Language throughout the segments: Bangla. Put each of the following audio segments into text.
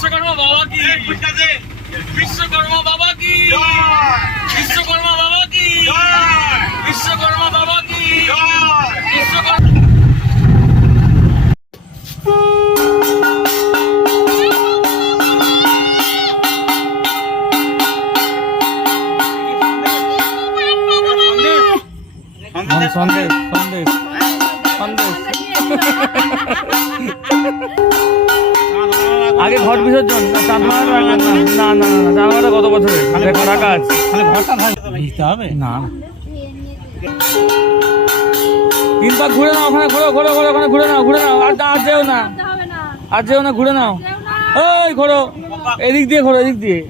বিশ্বকর্মা বাবা কি, বিশ্বকর্মা বাবা কি, বিশ্বকর্মা বাবা কি, বিশ্বকর্মা বাবা কি, বিশ্বকর্মা। সন্দেশ সন্দেশ সন্দেশ। আগে ঘট বিসর্জন, চাঁদ মারা রাখবেন না। না না না, চাঁদ মারা কত বছরে রাখা আছে, দিতে হবে না। 3 পাক ঘুরে নাও, ওখানে ঘোরো ঘোরো ঘোরো, ওখানে ঘুরে নাও, ঘুরে নাও। আর যেও না, আর যেও না, ঘুরে নাও। ওই ঘোরো, এদিক দিয়ে ঘোরো, এদিক দিয়ে।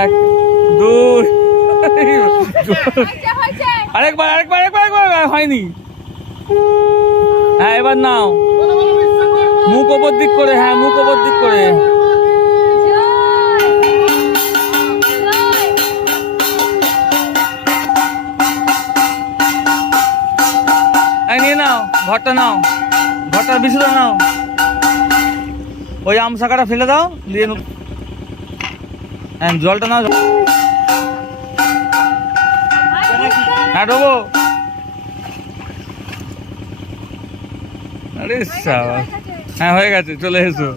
1 2 আরেকবার আরেকবার আরেকবার আরেকবার হয়নি। হ্যাঁ এবার নাও, মুখ ওপর দিক করে। হ্যাঁ মুখ ওপর দিক করে। নিয়ে নাও ঘরটা, নাও ঘরটার বিষয়টা নাও। ওই আম শাখাটা ফেলে দাও, দিয়ে জলটা নাও। হ্যাঁ ঢোকো। আরে হ্যাঁ হয়ে গেছে, চলে এসো।